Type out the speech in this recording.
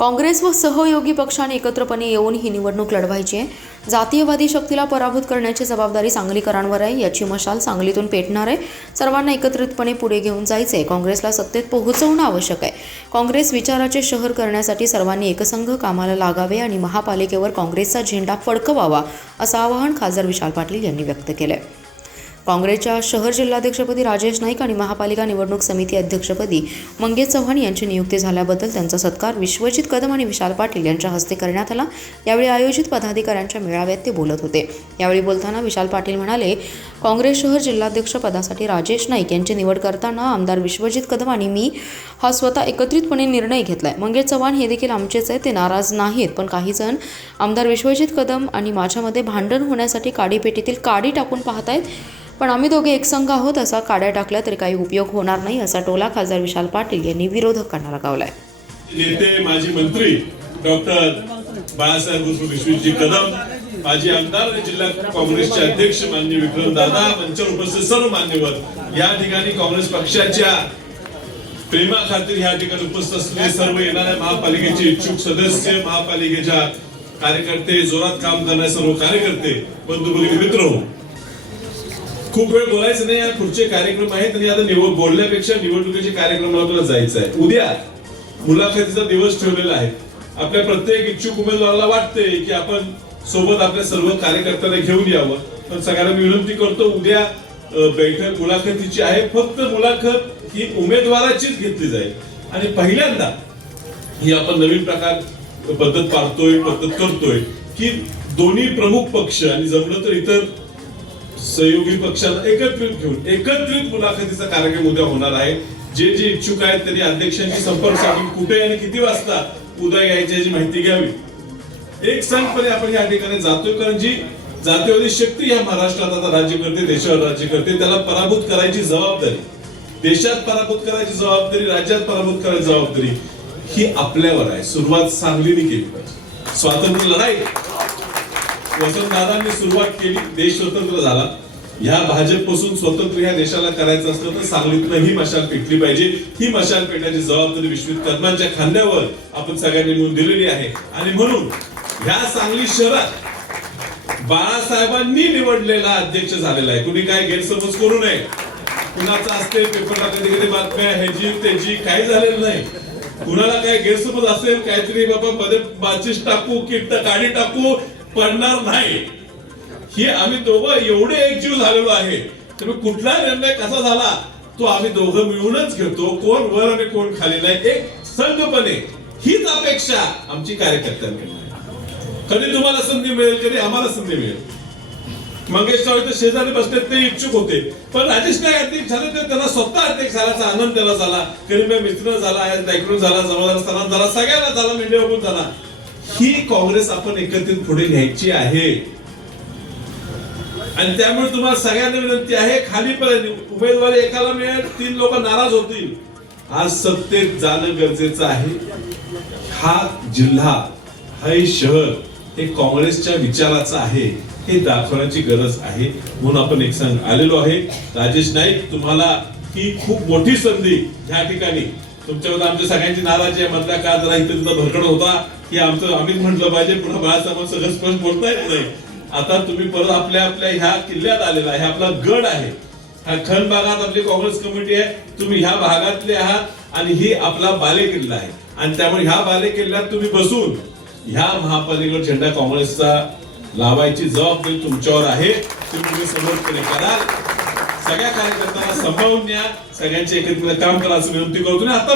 काँग्रेस व सहयोगी पक्षाने एकत्रपणे येऊन ही निवडणूक लढवायची आहे. जातीयवादी शक्तीला पराभूत करण्याची जबाबदारी सांगलीकरांवर आहे. याची मशाल सांगलीतून पेटणार आहे. सर्वांना एकत्रितपणे पुढे घेऊन जायचे आहे. काँग्रेसला सत्तेत पोहोचवणं आवश्यक आहे. काँग्रेस विचाराचे शहर करण्यासाठी सर्वांनी एकसंघ कामाला लागावे आणि महापालिकेवर काँग्रेसचा झेंडा फडकवावा असं आवाहन खासदार विशाल पाटील यांनी व्यक्त केलं आहे. काँग्रेसच्या शहर जिल्हाध्यक्षपदी राजेश नाईक आणि महापालिका निवडणूक समिती अध्यक्षपदी मंगेश चव्हाण यांची नियुक्ती झाल्याबद्दल त्यांचा सत्कार विश्वजित कदम आणि विशाल पाटील यांच्या हस्ते करण्यात आला. यावेळी आयोजित पदाधिकाऱ्यांच्या मेळाव्यात ते बोलत होते. यावेळी बोलताना विशाल पाटील म्हणाले, काँग्रेस शहर जिल्हाध्यक्ष पदासाठी राजेश नाईक यांची निवड करताना आमदार विश्वजित कदम आणि मी हा स्वतः एकत्रितपणे निर्णय घेतलाय. मंगेश चव्हाण हे देखील आमचेच आहे, ते नाराज नाहीत. पण काही जण आमदार विश्वजित कदम आणि माझ्यामध्ये भांडण होण्यासाठी काडीपेटीतील काडी टाकून पाहतायत. पण आम्ही दोघे एकसंघ आहोत. असा काड्या टाकल्या तरी काही उपयोग होणार नाही असा टोला खासदार विशाल पाटील यांनी विरोधकांना लगावलाय. नेते माजी मंत्री डॉक्टर बाळासाहेब विश्वजित कदम, माजी आमदार जिल्हा काँग्रेसचे अध्यक्ष माननीय विक्रम दादा, मंचावर उपस्थित सर्व मान्यवर, या ठिकाणी काँग्रेस पक्षाच्या प्रेमाखातीर या ठिकाणी उपस्थित असलेले सर्व येणाऱ्या महापालिकेचे इच्छुक सदस्य, महापालिकेच्या कार्यकर्ते, जोरात काम करणारे सर्व कार्यकर्ते, बंधू भगिनी, मित्र, खूप वेळ बोलायचं नाही. या पुढचे कार्यक्रम आहेत आणि आता बोलण्यापेक्षा निवडणुकीचे कार्यक्रमाला आपल्याला जायचं आहे. उद्या मुलाखतीचा दिवस ठेवलेला आहे. आपल्या प्रत्येक इच्छुक उमेदवाराला वाटते की आपण सोबत आपल्या सर्व कार्यकर्त्यांना घेऊन यावं. पण सगळ्यांना मी विनंती करतो, उद्या बैठक मुलाखतीची आहे. फक्त मुलाखत ही उमेदवाराचीच घेतली जाईल आणि पहिल्यांदा ही आपण नवीन प्रकार पद्धत करतोय की दोन्ही प्रमुख पक्ष आणि जमलं तर इतर सहयोगी पक्षांना एकत्रित घेऊन एकत्रित मुलाखतीचा कार्यक्रम उद्या होणार आहे. जे इच्छुक आहेत त्यांनी अध्यक्षांशी संपर्क साधून कुठे आणि किती वाजता उद्या यायची याची माहिती घ्यावी. एक संघपणे आपण या ठिकाणी जातोय, कारण जी जातीयवादी शक्ती या महाराष्ट्रात आता राज्य करते, देशावर राज्य करते, त्याला पराभूत करायची जबाबदारी, देशात पराभूत करायची जबाबदारी, राज्यात पराभूत करायची जबाबदारी ही आपल्यावर आहे. सुरुवात सांगलीने केली पाहिजे. स्वातंत्र्य लढाई वसंतदादांनी सुरुवात केली, देश स्वतंत्र झाला. ह्या भाजपपासून स्वतंत्र ह्या देशाला करायचं असलं तर सांगलीतनं ही मशाल पेटली पाहिजे. ही मशाल पेटण्याची जबाबदारी विश्वजित कदमांच्या खांद्यावर आपण सगळ्यांनी मिळून दिलेली आहे. आणि म्हणून ह्या सांगली शहरात बाळासाहेबांनी निवडलेला अध्यक्ष झालेला आहे. कुणी काय गैरसमज करू नये. कुणाचा असते पेपरला कधी कधी बातम्या ह्याची त्याची काही झालेलं नाही. कुणाला काय गैरसमज असेल, काहीतरी बाबा मध्ये माचीस टाकू की काडी टाकू पडणार नाही. ही आम्ही दोघं एवढे एकजीव झालेलो आहे. तर कुठला निर्णय कसा झाला तो आम्ही दोघं मिळूनच घेतो. कोण वर आणि कोण खाली नाही, एक संघपणे. हीच अपेक्षा आमची कार्यकर्त्यांकडे. कधी तुम्हाला संधी मिळेल, कधी आम्हाला संधी मिळेल. मंगेश चव्हाण तर शेजारी बसले, ते इच्छुक होते, पण राजेश नाईक अध्यक्ष झाले तर त्यांना स्वतः अध्यक्ष झाल्याचा आनंद त्याला झाला. करीम मित्र झाला, ऐकून झाला, जवळदार स्थानात झाला, सगळ्यांना झाला, मेंढे बघून झाला. ही काँग्रेस आपण एकत्रित पुढे न्यायची आहे. आणि त्यामुळे तुम्हाला सगळ्यांना विनंती आहे, खालीपर्यंत उमेदवारी एकाला मिळेल, 3 लोक नाराज होतील. आज सत्तेत जाणं गरजेचं आहे. हा जिल्हा, हे शहर हे काँग्रेसच्या विचाराचं आहे हे दाखवण्याची गरज आहे. म्हणून आपण एक संघ आलेलो आहे. राजेश नाईक, तुम्हाला ही खूप मोठी संधी या ठिकाणी. तुमच्यावर आमच्या सगळ्यांची नाराजी आहे. मधल्या काळात जरा इथे तुमचा भरकड होता की आमचं आम्हीच म्हटलं पाहिजे, पुन्हा बाळासाहेब सगळं स्पष्ट बोलता येत नाही. आता तुम्ही परत आपल्या ह्या किल्ल्यात आलेला आहे. आपला गड आहे. हा खन भागात आपली काँग्रेस कमिटी आहे. तुम्ही ह्या भागातले आहात आणि ही आपला बालेकिल्ला आहे. आणि त्यामुळे ह्या बालेकिल्ल्यात तुम्ही बसून ह्या महापालिकेवर झेंडा काँग्रेसचा लावायची जबाबदारी तुमच्यावर आहे. तुम्ही समर्थपणे कराल. सगळ्या कार्यकर्त्यांना सांभाळून न्या, सगळ्यांचे एकत्रित काम करा असं विनंती करतो. आता